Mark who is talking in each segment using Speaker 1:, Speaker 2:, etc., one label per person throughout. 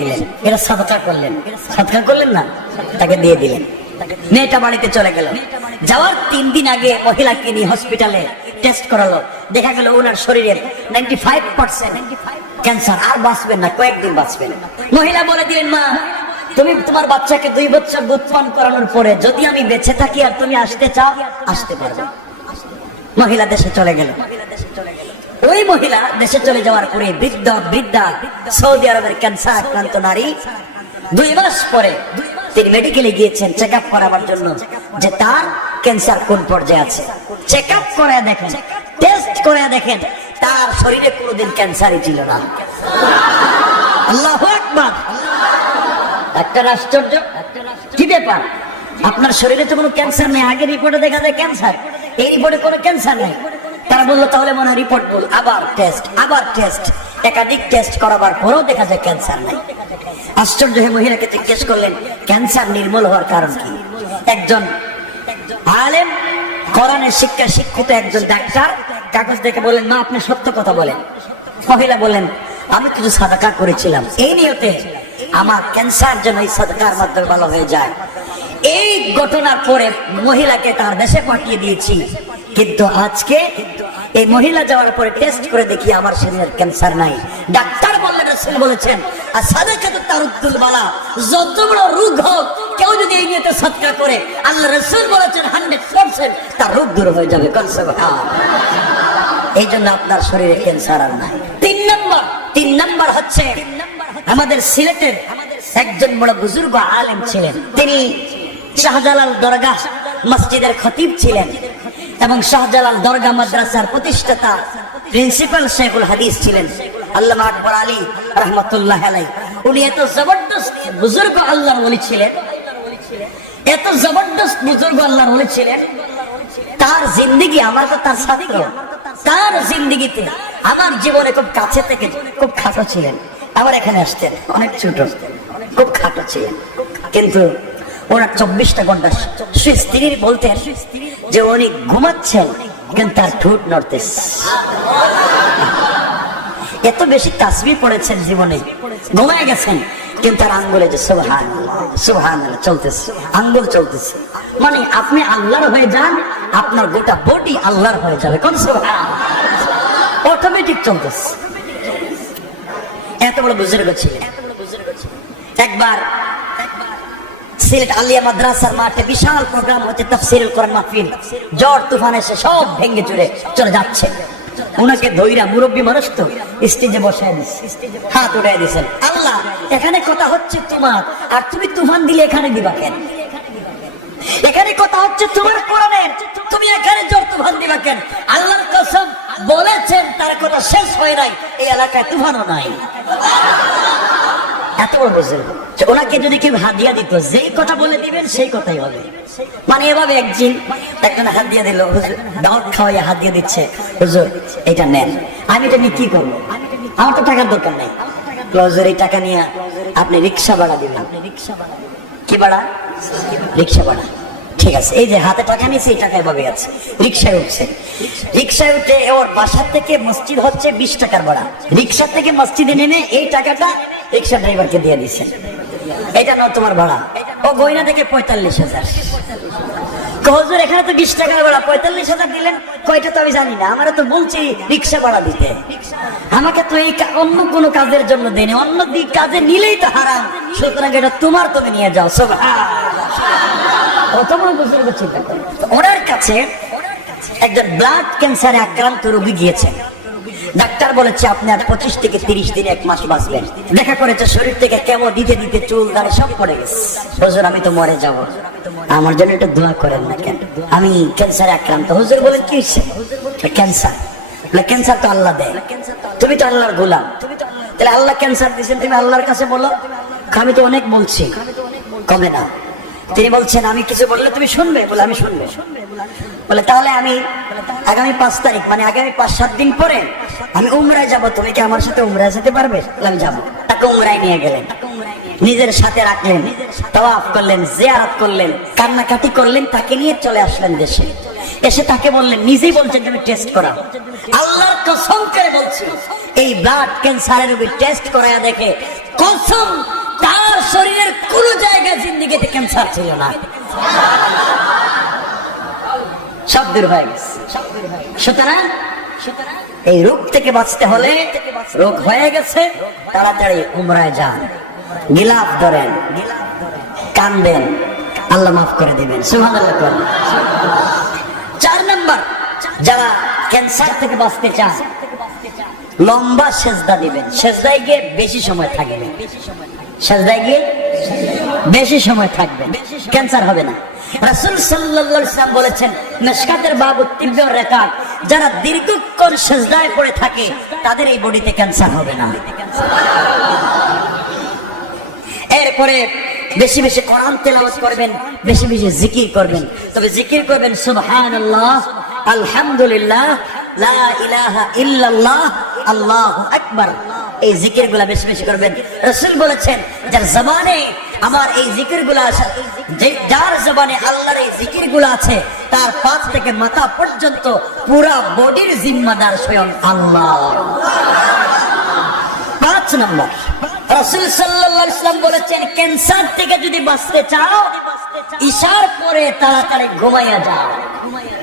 Speaker 1: দিলেন, এরা সাদকা করলেন। সাদকা করলেন না? তাকে দিয়ে দিলেন। মেয়েটা বাড়িতে চলে গেল। যাওয়ার তিন দিন আগে মহিলাকে নিয়ে হসপিটালে টেস্ট করালো। দেখা গেল ওনার শরীরের নাইনটি ফাইভ পার্সেন্ট ক্যান্সার আর বাঁচবেন না, কয়েকদিন বাঁচবেন। মহিলা বলে দিলেন, মা, তুমি তোমার বাচ্চাকে দুই বছর দুধ পান করানোর পরে যদি আমি বেঁচে থাকি আর তুমি আসতে চাও, আসতে পারবে। মহিলা দেশে চলে গেল। ওই মহিলা দেশে চলে যাওয়ার পরে বৃদ্ধ, বৃদ্ধা, সৌদি আরবের ক্যান্সার আক্রান্ত নারী, দুই মাস পরে তিনি মেডিকেলে গিয়েছেন চেক আপ করাবার জন্য, যে তার ক্যান্সার কোন পর্যায়ে আছে। চেক আপ করে দেখেন টেস্ট করে দেখেন, তার শরীরে কোনোদিন ক্যান্সারই ছিল না। আল্লাহ আকবার। একটা আশ্চর্য, কি ব্যাপার? আপনার শরীরে তো কোনো ক্যান্সার নেই, আগে রিপোর্টে দেখা যায় ক্যান্সার এই রিপোর্টে কোনো ক্যান্সার নেই। তারা বলল, তাহলে মনে হয় রিপোর্ট ভুল। আবার টেস্ট আবার টেস্ট একাধিক টেস্ট করাবার পরেও দেখা যায় ক্যান্সার নাই। আশ্চর্য হয়ে মহিলাকে জিজ্ঞেস করলেন ক্যান্সার নির্মূল হওয়ার কারণ কি? একজন আলেম, কোরআনের শিক্ষা শিক্ষিত একজন ডাক্তার কাগজ দেখে বললেন, মা, আপনি সত্য কথা বলেন। মহিলা বললেন, আমি কিছু সাদাকা করেছিলাম, এই নিয়তে আমার ক্যান্সার যেন এই সাদাকার মাধ্যমে ভালো হয়ে যায়। এই ঘটনার পরে মহিলাকে তার দেশে পাঠিয়ে দিয়েছি। কিন্তু আজকে এই মহিলা যাওয়ার পরে টেস্ট করে দেখি আমার শরীরের ক্যান্সার নাই। ডাক্তার বললেন বলেছেন, আর সাদেকে তো তার উদ্দুল বালা, যত বড় রোগ হোক, কেউ যদি এই নিয়ে সৎকার করে, আল্লাহ রসুল বলেছেন হান্ড্রেড পার্সেন্ট তার রোগ দূর হয়ে যাবে এই জন্য আপনার শরীরে ক্যান্সার আর নাই। তিন নম্বর তিন নম্বর হচ্ছে, আমাদের সিলেটের একজন বড় বুজুর্গ আলেম ছিলেন। তিনি শাহজালাল দরগা মসজিদের খতিব ছিলেন এবং শাহজালাল দরগা মাদ্রাসার প্রতিষ্ঠাতা প্রিন্সিপাল শেখুল হাদিস ছিলেন। আকবর আলী রহমতুল্লাহ উনি এত জবরদস্ত বুজুর্গ আল্লাহর ওলি ছিলেন। এত জবরদস্ত বুজুর্গ আল্লাহর ওলি ছিলেন। তার জিন্দিগি আমার তো তার ছাত্র। তার জিন্দিগিতে আমার জীবনে খুব কাছে থেকে খুব খাটো ছিলেন। আবার এখানে আসতেন। অনেক ছোট। খুব খাটো ছিলেন। কিন্তু ওরা চব্বিশটা ঘণ্টা সে স্ত্রী বলতেন যে উনি ঘুমাচ্ছেন, কিন্তু তার ঠোঁট নড়তেছে। এত বেশি তাসবি পড়েছেন জীবনে। ঘুমায় গেছেন, কিন্তু তার আঙ্গুলে যে চলতেছে, আঙ্গুল চলতেছে। মানে আপনি আল্লাহর হয়ে যান, আপনার গোটা বডি আল্লাহর হয়ে যাবে। কোন সুবহান অটোমেটিক চলতেছে। এত বড় বুজুর্গ ছিলেন। একবার সিলেট আলিয়া মাদ্রাসার মাঠে বিশাল প্রোগ্রাম হচ্ছে তাফসিরুল কোরআন মাহফিল। ঝড় তুফান এসে সব ভেঙে চুরে চলে যাচ্ছে। ওনাকে ধৈরা মুরব্বী মানুষ তো স্টেজে বসায় দিচ্ছে হাত উঠাই দিয়েছেন আল্লাহ, এখানে কথা হচ্ছে তোমার। আর তুমি তুফান দিলে এখানে দিবা কেন? এখানে কথা হচ্ছে তোমার কোরআনের। তুমি এখানে জোর তুফান দিবা কেন? আল্লাহর কসম, বলেছেন তার কথা শেষ হয় নাই। এই এলাকায় তুফানও নাই। এত বড় বুঝলেন ওনাকে যদি কেউ হাদিয়া দিত, যেই কথা বলে দিবেন, সেই কথাই হবে। মানে এভাবে একজন হাত দিয়ে দিল দাওয়াত খাওয়াইয়া হাত দিয়ে দিচ্ছে, হুজুর এটা নেন। আমি এটা নিয়ে কি করব? আমার তো টাকার দরকার নেই। এই টাকা নিয়ে আপনি রিক্সা ভাড়া দিবেন। কি ভাড়া? রিক্সা ভাড়া। ঠিক আছে, এই যে হাতে টাকা নিয়েছে, এই টাকা এভাবে আছে। রিক্সায় উঠছে। রিক্সায় উঠে ওর বাসার থেকে মসজিদ হচ্ছে বিশ টাকার ভাড়া। রিক্সা থেকে মসজিদে নেমে এই টাকাটা রিক্সা ড্রাইভারকে দিয়ে দিচ্ছেন এটা নাও তোমার ভাড়া। ও গয়না থেকে পঁয়তাল্লিশ হাজার। হজুর, এখানে তো বিশ টাকার ভাড়া। পঁয়তাল্লিশ হাজার দিলেন, কয়টা তো আমি জানি না। আমরা তো বলছি রিক্সা ভাড়া দিতে। আমাকে তো এই অন্য কোনো কাজের জন্য দেনি অন্য দিক কাজে নিলেই তো হারাম। সুতরাং এটা তোমার তুমি নিয়ে যাও। সব কত বড় বুজুর্গ চিন্তা করেন ওনার কাছে একজন ব্লাড ক্যান্সারে আক্রান্ত রোগী গিয়েছেন ডাক্তার বলেছে আপনি আর পঁচিশ থেকে তিরিশ দিন এক মাস বাঁচবেন। দেখা করেছে শরীর থেকে কেমন দিতে দিতে চুল দাঁড়ে সব পড়ে গেছে। হুজুর, আমি তো মরে যাব। আমার জন্য একটু দোয়া করেন না কেন? আমি ক্যান্সারে আক্রান্ত। হুজুর বলেন, কি ক্যান্সার ক্যান্সার তো আল্লাহ দেয়। তুমি তো আল্লাহর গোলাম। তাহলে আল্লাহ ক্যান্সার দিয়েছেন, তুমি আল্লাহর কাছে বলো। আমি তো অনেক বলছি। কমে না। তিনি বলছেন, আমি কিছু বললে তুমি শুনবে? বলে, আমি শুনবে। বলে, তাহলে আমি আগামী পাঁচ তারিখ মানে আগামী পাঁচ, সাত দিন পরে আমি উমরায় যাব। তুমি কি আমার সাথে উমরায় যেতে পারবে? আমি যাব। তাকে উমরায় নিয়ে গেলেন। নিজের সাথে রাখলেন, তাওয়াফ করলেন, জিয়ারত করলেন, কান্নাকাটি করলেন, তাকে নিয়ে চলে আসলেন দেশে। এসে তাকে বললেন, নিজেই বলছেন তুমি টেস্ট করা আল্লাহর কসম করে বলছি, এই ব্লাড ক্যান্সারের রোগী টেস্ট করায়া দেখে কসম কোন জায়গায় জিন্দিগিতে ক্যান্সার ছিল না। সব দূর হয়ে গেছে। সুতরাং এই রোগ থেকে বাঁচতে হলে রোগ হয়ে গেছে, তাড়াতাড়ি উমরায় যান। গিলাফ ধরেন কানবেন আল্লাহ মাফ করে দিবেন। করেন। চার নাম্বার, যারা ক্যান্সার থেকে বাঁচতে চান, লম্বা সেজদা দিবেন। সেজদায় গিয়ে বেশি সময় থাকবে। সেজদায় গিয়ে বেশি সময় থাকবে। ক্যান্সার হবে না। রাসূল সাল্লাম বলেছেন মিশকাতের বাবু তিব্য রেকাত যারা দীর্ঘক্ষণ সেজদায় পড়ে থাকে তাদের এই বডিতে ক্যান্সার হবে না। এরপরে বেশি বেশি কোরআন তেলাওয়াত করবেন বেশি বেশি জিকির করবেন। তবে জিকির করবেন সুবহানাল্লাহ আলহামদুলিল্লাহ লা ইলাহা ইল্লাল্লাহ আল্লাহু আকবার। এই জিকিরগুলা বেশি বেশি করবেন। রসুল বলেছেন, যার জবানে আমার এই জিকিরগুলা আছে যার জবানে আল্লাহর এই জিকিরগুলা আছে, তার পাঁচ থেকে মাথা পর্যন্ত পুরা বডির জিম্মাদার স্বয়ং আল্লাহ। পাঁচ নম্বর, রসুল সাল্লাম বলেছেন, ক্যান্সার থেকে যদি বাঁচতে চাও, ঈশার পরে তাড়াতাড়ি ঘুমাইয়া যাও।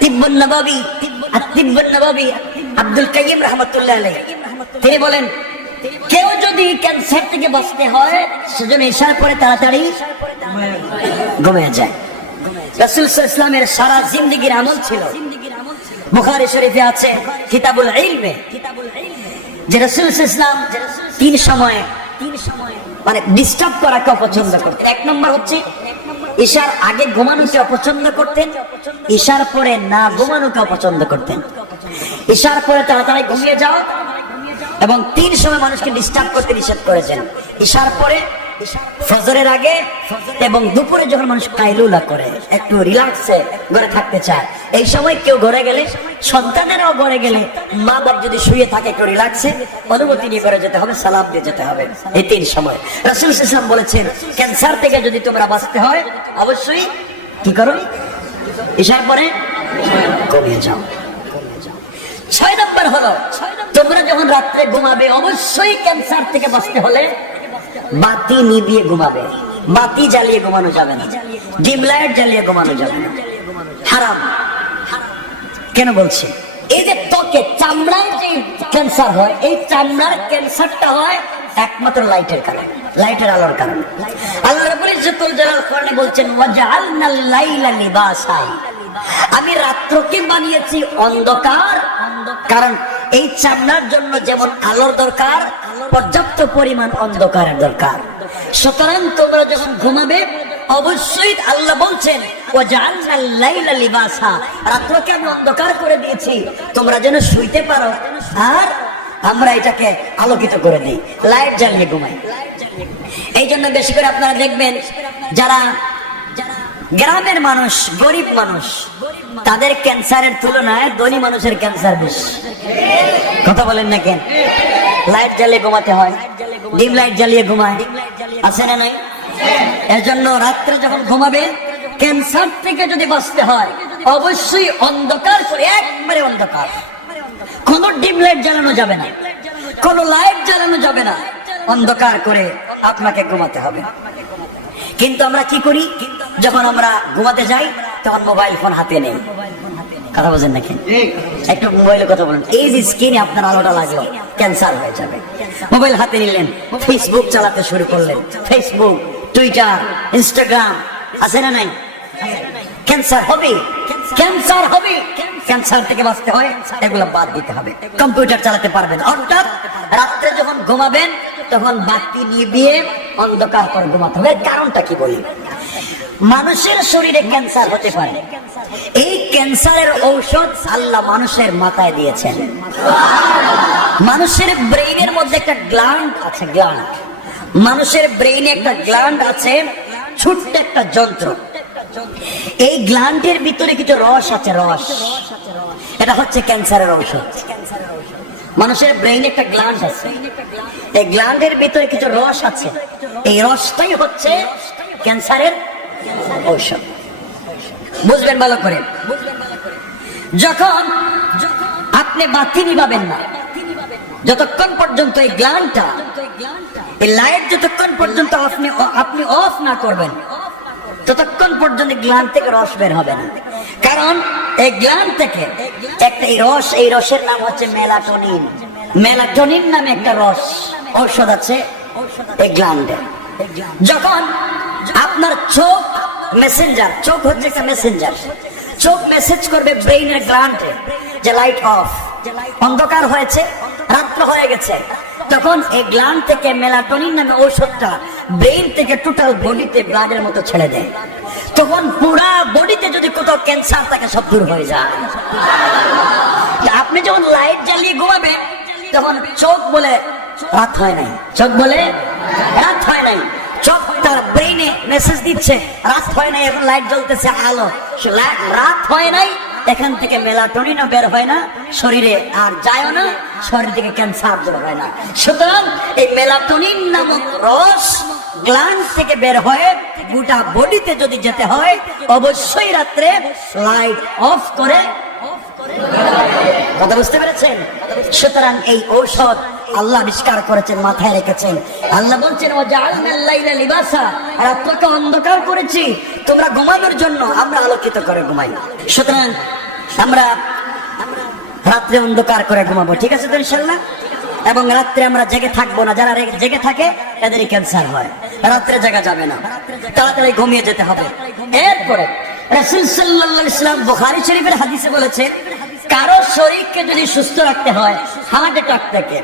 Speaker 1: তিব্বন নবাবি তিব্বন নবাবি আব্দুল কাইম রহমতুল্লাহ আলাইহি। তিনি বলেন, কেউ যদি ক্যান্সার থেকে বাঁচতে হয়, সেজন্য ঈশার পরে তাড়াতাড়ি ঘুমিয়ে যায়। ইসলামের সারা আমল ছিল। বুখারি শরীফে আছে, কিতাবুল ইলমে, যে ইসলাম তিন সময় তিন মানে ডিস্টার্ব অপছন্দ করতেন। এক নম্বর হচ্ছে, ঈশার আগে ঘুমানোকে অপছন্দ করতেন, ঈশার পরে না ঘুমানোকে অপছন্দ করতেন। ঈশার পরে তাড়াতাড়ি ঘুমিয়ে যাও এবং তিন সময় মানুষকে ডিস্টার্ব করতে নিষেধ করেছেন। ঈশার পরে, ফজরের আগে এবং দুপুরে যখন মানুষ কাইলুলা করে, একটু রিল্যাক্সে ঘরে থাকতে চায়। এই সময় কেউ ঘরে গেলে, সন্তানেরাও ঘরে গেলে মা বাপ যদি শুয়ে থাকে একটু রিল্যাক্সে অনুমতি নিয়ে যেতে হবে, সালাম দিয়ে যেতে হবে। এই তিন সময়। রাসুল ইসলাম বলেছেন, ক্যান্সার থেকে যদি তোমরা বাঁচতে হয়, অবশ্যই কি করো? ইশার পরে কমিয়ে যাও। ছয় নম্বর হলো, তোমরা যখন রাত্রে ঘুমাবে, অবশ্যই ক্যান্সার থেকে বাঁচতে হলে বাতি নিভিয়ে ঘুমাবে। বাতি জ্বালিয়ে ঘুমানো যাবে না। ডিম লাইট জ্বালিয়ে ঘুমানো যাবে না। হারাম। কেন বলছি? এই যে ত্বকে চামড়ার যে ক্যান্সার হয়, এই চামড়ার ক্যান্সারটা হয় একমাত্র লাইটের কারণে, লাইটের আলোর কারণে। আল্লাহ রাব্বুল ইজ্জতুল জালাল কোরআনে বলছেন, ওয়াজআলনাল লাইলা লিবাসা আমি রাত্রকে বানিয়েছি অন্ধকার। কারণ এই চামড়ার জন্য যেমন আলোর দরকার, পর্যাপ্ত পরিমাণ অন্ধকারের দরকার। সুতরাং তোমরা যখন ঘুমাবে, অবশ্যই আল্লাহ বলছেন ও রাত্রকে আমি অন্ধকার করে দিয়েছি। তোমরা যেন শুইতে পারো। আর আমরা এটাকে আলোকিত করে দিই। লাইট জ্বালিয়ে ঘুমাই। এই জন্য বেশি করে আপনারা দেখবেন, যারা গ্রামের মানুষ, গরিব মানুষ, তাদের ক্যান্সারের তুলনায় ধনী মানুষের ক্যান্সার বেশি। কথা বলেন না কেন? লাইট জ্বালিয়ে ঘুমাতে হয়, ডিম লাইট জ্বালিয়ে ঘুমায়, আছে না নাই? এর জন্য রাত্রে যখন ঘুমাবে, ক্যান্সার থেকে যদি বাঁচতে হয়, অবশ্যই অন্ধকার করে, একবারে অন্ধকার। কোন ডিম লাইট জ্বালানো যাবে না, কোন লাইট জ্বালানো যাবে না। অন্ধকার করে আপনাকে ঘুমাতে হবে। কিন্তু আমরা কি করি? যখন আমরা ঘুমাতে যাই, তখন মোবাইল ফোন হাতে নেই। কথা বলছেন নাকি? একটু মোবাইলে কথা বলুন। এই যে স্ক্রিনে আপনার আলোটা লাগল ক্যান্সার হয়ে যাবে। মোবাইল হাতে নিলেন ফেসবুক চালাতে শুরু করলেন। ফেসবুক টুইটার ইনস্টাগ্রাম আছে না নাই? ক্যান্সার হবে ক্যান্সার হবে ক্যান্সার থেকে বাঁচতে হয়, এগুলো বাদ দিতে হবে। কম্পিউটার চালাতে পারবেন। অর্থাৎ রাত্রে যখন ঘুমাবেন, তখন বাতি নিভিয়ে অন্ধকার করে ঘুমাতে হবে। কারণটা কি বলি? মানুষের শরীরে ক্যান্সার হতে পারে। এই ক্যান্সারের ঔষধ আল্লাহ মানুষের মাথায় দিয়েছেন। মানুষের ব্রেইনের মধ্যে একটা গ্ল্যান্ড আছে গ্ল্যান্ড মানুষের ব্রেইনে একটা গ্ল্যান্ড আছে, ছোট্ট একটা যন্ত্র। এই গ্লান্ডের ভিতরে কিছু রস আছে, রস। এটা হচ্ছে ক্যান্সারের ঔষধ। মানুষের ব্রেইনে একটা গ্ল্যান্ড আছে। এই গ্ল্যান্ডের ভিতরে কিছু রস আছে। এই রসটাই হচ্ছে ক্যান্সারের ঔষধ। বুঝবেন ভালো করে? যখন আপনি বাতি নিবাবেন না, যতক্ষণ পর্যন্ত এই গ্ল্যান্ডটা এই লাইট যতক্ষণ পর্যন্ত আপনি আপনি অফ না করবেন, ততক্ষণ পর্যন্ত গ্লান থেকে রস বের হবে না। কারণ এই গ্লান থেকে একটা এই রস, এই রসের নাম হচ্ছে মেলাটোনিন। মেলাটোনিন নামে একটা রস, ঔষধ আছে যখন আপনার চোখ মেসেঞ্জার চোখ হচ্ছে একটা মেসেঞ্জার চোখ মেসেজ করবে ব্রেইনের গ্ল্যান্ডে যে লাইট অফ অন্ধকার হয়েছে, রাত্র হয়ে গেছে। তখন এই গ্ল্যান্ড থেকে মেলাটোনিন নামে ঔষধটা ব্রেইন থেকে টোটাল বডিতে ব্লাডের মতো ছেড়ে দেয়। তখন পুরা বডিতে যদি কোথাও ক্যান্সার থাকে, সব দূর হয়ে যায়। আপনি যখন লাইট জ্বালিয়ে ঘুমাবেন, তখন চোখ বলে রাত হয় নাই। চোখ বলে, রাত হয় নাই। চোখ তার ব্রেইনে মেসেজ দিচ্ছে, রাত হয় নাই, এখন লাইট জ্বলতেছে আলো। রাত হয় নাই, এখান থেকে মেলাটোনিনও বের হয় না, শরীরে আর যায়ও না, শরীর থেকে ক্যান্সার দূর হয় না। সুতরাং এই মেলাটোনিন নামক রস গ্ল্যান্ড থেকে বের হয়ে গোটা বডিতে যদি যেতে হয়, অবশ্যই রাত্রে লাইট অফ করে। কথা বুঝতে পেরেছেন? সুতরাং এই ঔষধ আল্লাহ আবিষ্কার করেছেন, মাথায় রেখেছেন। আল্লাহ বলছেন ও জাআলনাল-লাইলা লিবাসা। রাতকে অন্ধকার করেছি। তোমরা ঘুমানোর জন্য আমরা আলোকিত করে ঘুমাই। সুতরাং আমরা রাত্রে অন্ধকার করে ঘুমাবো, ঠিক আছে তো ইনশাল্লাহ এবং রাত্রে আমরা জেগে থাকব না। যারা জেগে থাকে এদেরই ক্যান্সার হয়। রাত্রে জায়গা যাবে না। তাড়াতাড়ি ঘুমিয়ে যেতে হবে। এরপরে রাসূল আলাইহি ইসলাম বুখারী শরীফের হাদিসে বলেছেন কারও শরীরকে যদি সুস্থ রাখতে হয় হার্ট অ্যাটাক থেকে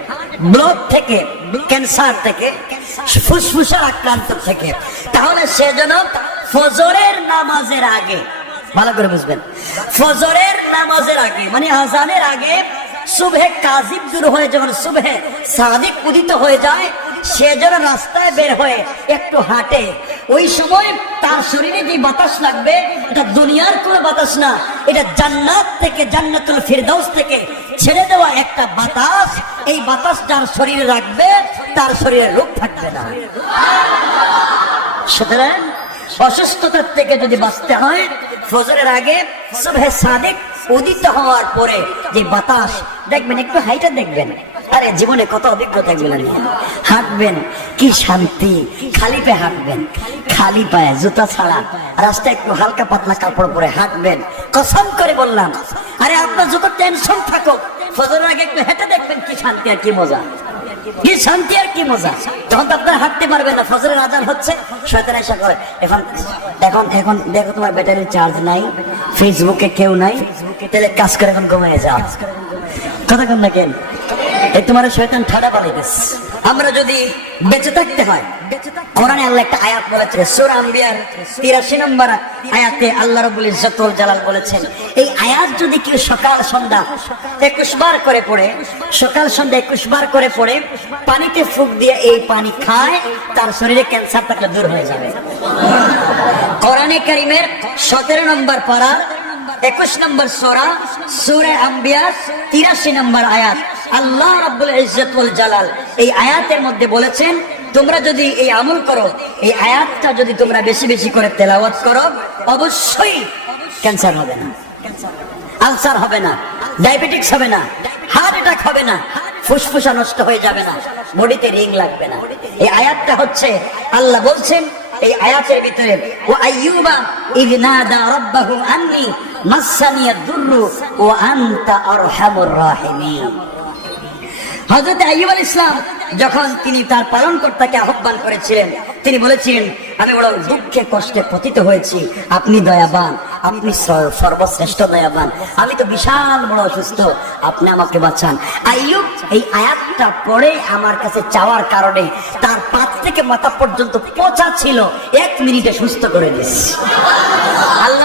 Speaker 1: ব্লড থেকে ক্যান্সার থেকে, ফুসফুসের আক্রান্ত থেকে, তাহলে সে যেন ফজরের নামাজের আগে, ভালো করে বুঝবেন, ফজরের নামাজের আগে মানে আজানের আগে সুবহে কাজিব দূর হয়ে যখন সুবহে সাদিক উদিত হয়ে যায়, সে যেন রাস্তায় বের হয়ে একটু হাঁটে ওই সময় তার শরীরে যে বাতাস লাগবে? এটা দুনিয়ার কোনো বাতাস না। এটা জান্নাত থেকে, জান্নাতুল ফিরদাউস থেকে ছেড়ে দেওয়া একটা বাতাস। এই বাতাস যার শরীরে রাখবে, তার শরীরে রোগ থাকবে না। সুতরাং অসুস্থতার থেকে যদি বাঁচতে হয়, ফজরের আগে সুবহে সাদিক উদিত হওয়ার পরে যে বাতাস, দেখবেন, একটু হাইটা দেখবেন। আরে, জীবনে কত অভিজ্ঞতা এগুলো নিয়ে। হাঁটবেন, কি শান্তি। খালি পায়ে হাঁটবেন, খালি পায়ে, জুতা ছাড়া। রাস্তায় একটু হালকা পাতলা কাপড় পরে হাঁটবেন। কসম করে বললাম, আরে, আপনার যত টেনশন থাকুক, ফজরের আগে একটু হেঁটে দেখবেন কি শান্তি আর কি মজা। কি শান্তি আর কি মজা। তখন তো আপনারা হাঁটতে না। ফজরের আজান হচ্ছে, শয়তান এসে করে, এখন এখন এখন দেখো তোমার ব্যাটারির চার্জ নাই ফেসবুকে কেউ নাই, তাহলে কাজ করে এখন ঘুমিয়ে যাও। কথা না কেন? তোমার শয়তান ঠাডা আমরা যদি বেঁচে থাকতে হয়, কোরআনে আল্লাহ একটা আয়াত বলেছে আম্বিয়ার 83 নম্বর আয়াতে আল্লাহ জালাল বলেছেন, এই আয়াত যদি কেউ সকাল সন্ধ্যা 21 বার করে পড়ে, সকাল সন্ধ্যা 21 বার করে পড়ে, পানিতে ফুক দিয়ে এই পানি খায়, তার শরীরে ক্যান্সার থাকলে দূর হয়ে যাবে। কোরআনে কারিমের 17 নম্বর পারা একুশ নম্বর সোরা সুরে আম্বিয়ার তিরাশি নম্বর আয়াত। আল্লাহ রাব্বুল ইজ্জতুল জালাল এই আয়াতের মধ্যে বলেছেন, তোমরা যদি এই আমল করো, এই আয়াতটা যদি তোমরা বেশি বেশি করে তেলাওয়াত করো, অবশ্যই ক্যান্সার হবে না। আলসার হবে না, ডায়াবেটিক্স হবে না, হার্ট অ্যাটাক হবে না, ফুসফুসা নষ্ট হয়ে যাবে না, বডিতে রিং লাগবে না। এই আয়াতটা হচ্ছে, আল্লাহ বলছেন, এই আয়াতের ভিতরে ও আইয়ুবা ইদ নাদা রাব্বাহু আন্নি যখন তিনি তার পালন কর্তাকে আহ্বান করেছিলেন, তিনি বলেছিলেন, আমি বড় দুঃখে, কষ্টে পতিত হয়েছি। আপনি দয়াবান, আপনি সর্বশ্রেষ্ঠ দয়াবান। আমি তো বিশাল বড় অসুস্থ, আপনি আমাকে বাঁচান। আইয়ুব এই আয়াতটা পড়ে আমার কাছে চাওয়ার কারণে তার পাত থেকে মাথা পর্যন্ত পচা ছিল। এক মিনিটে সুস্থ করে দিস আল্লাহ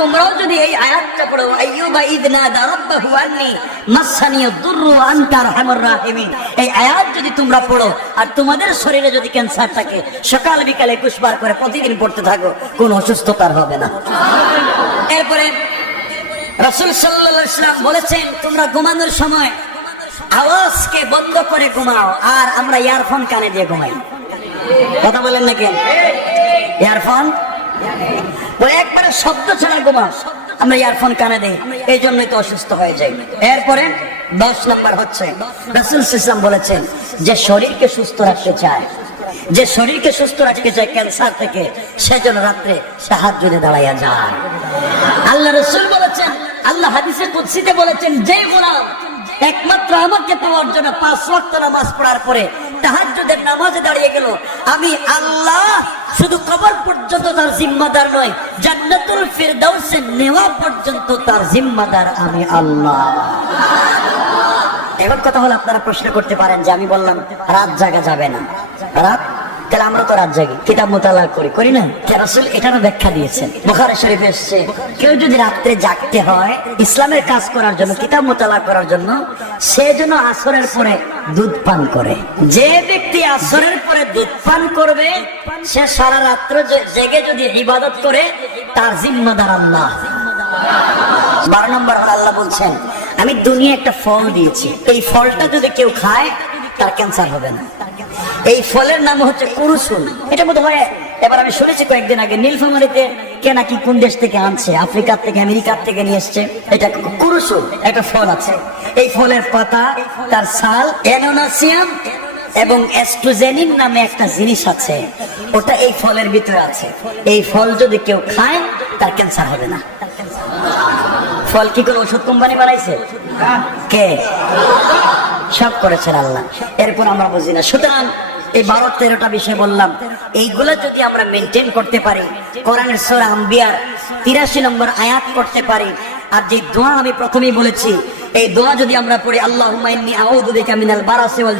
Speaker 1: তোমরাও যদি এই আয়াতটা পড়ো, আইয়ুবা ইদ নাদা রাব্বাহু আন্নি মাসানিয়া দুররু আনতা আরহামুর রাহিমিন। এই আয়াত যদি তোমরা পড়ো, আর তোমাদের শরীরে যদি ক্যান্সার থাকে, সকাল বিকালে একুশ বার করে প্রতিদিন পড়তে থাকো, কোনো অসুস্থতার হবে না। এরপরে রাসূল সাল্লাল্লাহু আলাইহি বলেছেন, তোমরা ঘুমানোর সময় আওয়াজকে বন্ধ করে ঘুমাও, আর আমরা ইয়ারফোন কানে দিয়ে ঘুমাই। কথা বলেন না কেন ইয়ারফোন? একবারে শব্দ ছাড়া ঘুমাও আমরা ইয়ারফোন কানে দেই এই জন্যই তো অসুস্থ হয়ে যাই। এরপরে দশ নম্বর হচ্ছে, রাসুল ইসলাম বলেছেন যে শরীরকে সুস্থ রাখতে চায়। যে শরীরকে সুস্থ রাখতে চায় ক্যান্সার থেকে রাত্রে সে হাত জুড়ে দাঁড়াইয়া যায়। আল্লাহ রসুল বলেছেন, আল্লাহ হাদিসে কুৎসিতে বলেছেন যে গোলাম একমাত্র আমাকে পাওয়ার জন্য পাঁচ ওয়াক্ত নামাজ পড়ার পরে তাহাজ্জুদের নামাজে দাঁড়িয়ে গেল। আমি আল্লাহ, শুধু কবর পর্যন্ত তার জিম্মাদার নয়, জান্নাতুল ফিরদাউসে নেওয়া পর্যন্ত তার জিম্মাদার আমি আল্লাহ। এবার কথা হলো আপনারা প্রশ্ন করতে পারেন যে আমি বললাম, রাত জাগা যাবে না। রাত তাহলে আমরা তো রাত জাগি। কিতাব মোতালা করি করি না? রাসূল এটারও ব্যাখ্যা দিয়েছেন। বুখারী শরীফ এসছে, কেউ যদি রাত্রে জাগতে হয়, ইসলামের কাজ করার জন্য, কিতাব মোতালা করার জন্য, সে যেন আসরের পরে দুধ পান করে। যে ব্যক্তি আসরের পরে দুধ পান করবে, সে সারা রাত্র জেগে যদি ইবাদত করে, তার জিম্মাদার আল্লাহ। বারো নম্বর আল্লাহ বলছেন, আমি দুনিয়া একটা ফল দিয়েছি। এই ফলটা যদি কেউ খায়, তার ক্যান্সার হবে না। এই ফলের নাম হচ্ছে কুরুসুল এটা বোধ হয় এবার আমি শুনেছি কয়েকদিন আগে নীলফামারিতে কে নাকি কোন দেশ থেকে আনছে আফ্রিকার থেকে আমেরিকার থেকে নিয়ে এসছে। এটা কুরুসুল একটা ফল আছে। এই ফলের পাতা তার ছাল অ্যানোনাসিয়াম এবং অ্যাস্ট্রোজেনিন নামে একটা জিনিস আছে। ওটা এই ফলের ভিতরে আছে। এই ফল যদি কেউ খায় তার ক্যান্সার হবে না। ফল কি করে ওষুধ কোম্পানি বানাইছে? কে? সব করেছেন আল্লাহ। এরপর আমরা বুঝি না। সুতরাং এই বারো তেরোটা বিষয় বললাম। এইগুলো যদি আমরা মেনটেন করতে পারি, কোরআনের সোরা আম্বিয়ার তিরাশি নম্বর আয়াত করতে পারি, আর যে দোয়া আমি প্রথমেই বলেছি, এই দোয়া যদি আমরা পড়ি আল্লাহ বিকা মিনাল বারাসে ওয়াল